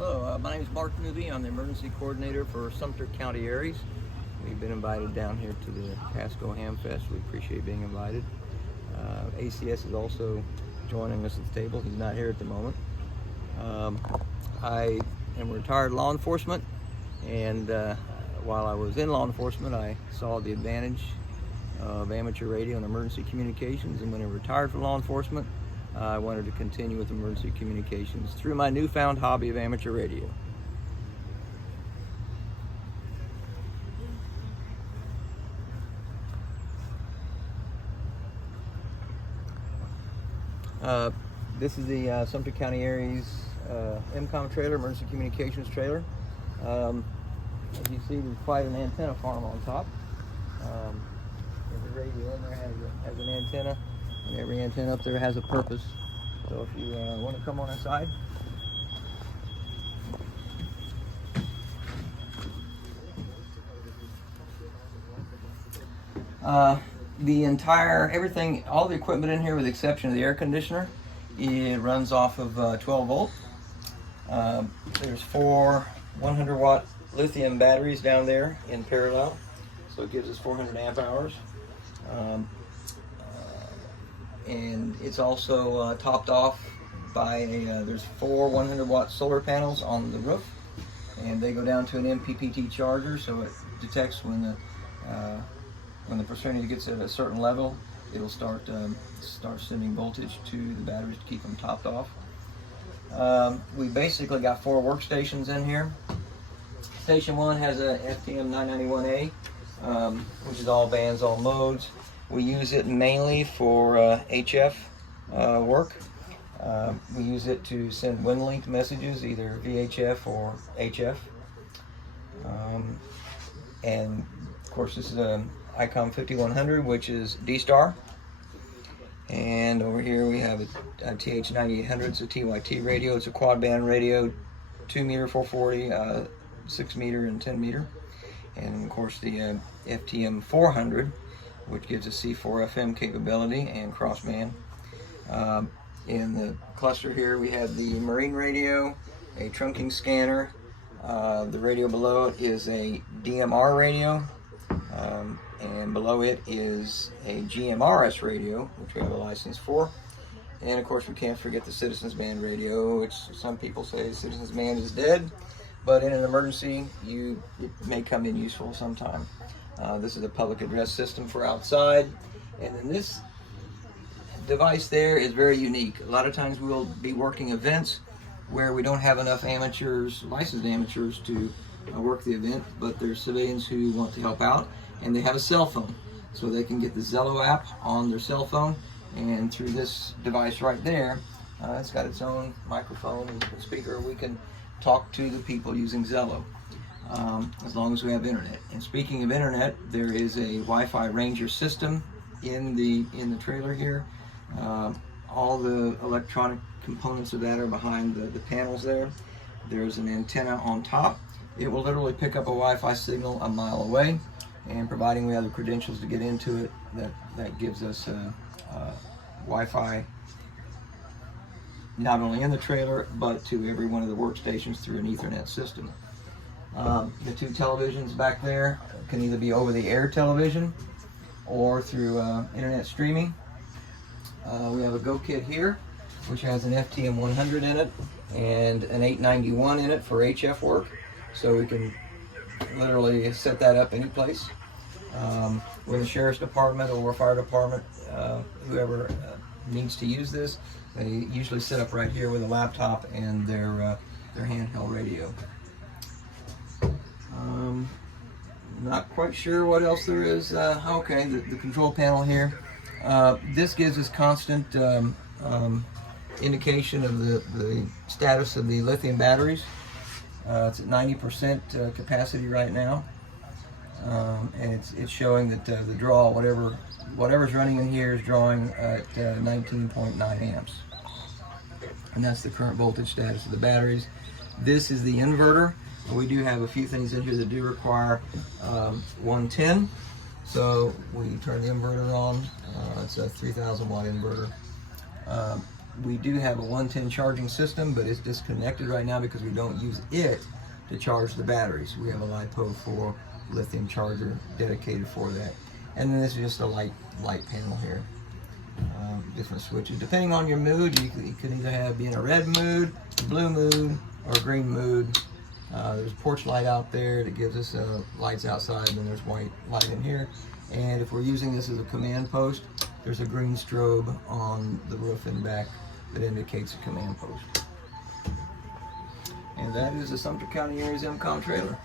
Hello, my name is Mark Newby. I'm the emergency coordinator for Sumter County ARES. We've been invited down here to the Pasco Ham Fest. We appreciate being invited. ACS is also joining us at the table. He's not here at the moment. I am retired law enforcement, and while I was in law enforcement, I saw the advantage of amateur radio and emergency communications, and when I retired from law enforcement, I wanted to continue with emergency communications through my newfound hobby of amateur radio. This is the Sumter County ARES MCOM trailer, emergency communications trailer. As you see, there's quite an antenna farm on top. There's a radio in there, has an antenna, and every antenna up there has a purpose. So if you want to come on inside. Everything, all the equipment in here with the exception of the air conditioner, it runs off of 12 volt. There's 4 100-watt lithium batteries down there in parallel, so it gives us 400 amp hours. And it's also topped off by there's 4 100-watt solar panels on the roof, and they go down to an MPPT charger, so it detects when the percentage gets at a certain level, it'll start sending voltage to the batteries to keep them topped off. We basically got 4 workstations in here. Station 1 has a FTM 991A, which is all bands, all modes. We use it mainly for HF work. We use it to send WinLink messages, either VHF or HF. And of course, this is a ICOM 5100, which is D-Star. And over here we have a TH9800, it's a TYT radio. It's a quad band radio, 2 meter 440, 6 meter and 10 meter. And of course the FTM 400, which gives a C4 FM capability and crossband. In the cluster here we have the marine radio, a trunking scanner. The radio below it is a DMR radio, and below it is a GMRS radio, which we have a license for. And of course we can't forget the Citizens Band radio, which some people say Citizens Band is dead, but in an emergency it may come in useful sometime. This is a public address system for outside, and then this device there is very unique. A lot of times we'll be working events where we don't have enough amateurs, licensed amateurs, to work the event, but there's civilians who want to help out, and they have a cell phone, so they can get the Zello app on their cell phone, and through this device right there, it's got its own microphone and speaker. We can talk to the people using Zello. As long as we have internet. And speaking of internet, there is a Wi-Fi Ranger system in the trailer here. All the electronic components of that are behind the panels there. There's an antenna on top. It will literally pick up a Wi-Fi signal a mile away, and providing we have the credentials to get into it, that gives us Wi-Fi not only in the trailer but to every one of the workstations through an Ethernet system. The 2 televisions back there can either be over-the-air television or through internet streaming. We have a Go Kit here, which has an FTM 100 in it and an 891 in it for HF work, so we can literally set that up any place. With the sheriff's department or fire department, whoever needs to use this, they usually set up right here with a laptop and their handheld radio. Not quite sure what else there is. Okay, the control panel here. This gives us constant indication of the status of the lithium batteries. It's at 90% capacity right now, and it's showing that the draw, whatever's running in here, is drawing at 19.9 amps, and that's the current voltage status of the batteries. This is the inverter. We do have a few things in here that do require 110, so we turn the inverter on. It's a 3,000 watt inverter. we do have a 110 charging system, but it's disconnected right now because we don't use it to charge the batteries. We have a LiPo 4 lithium charger dedicated for that. And then this is just a light panel here. Different switches. Depending on your mood, you can either be in a red mood, a blue mood, or a green mood. There's a porch light out there that gives us lights outside, and then there's white light in here. And if we're using this as a command post, there's a green strobe on the roof and back that indicates a command post. And that is the Sumter County ARES ECom trailer.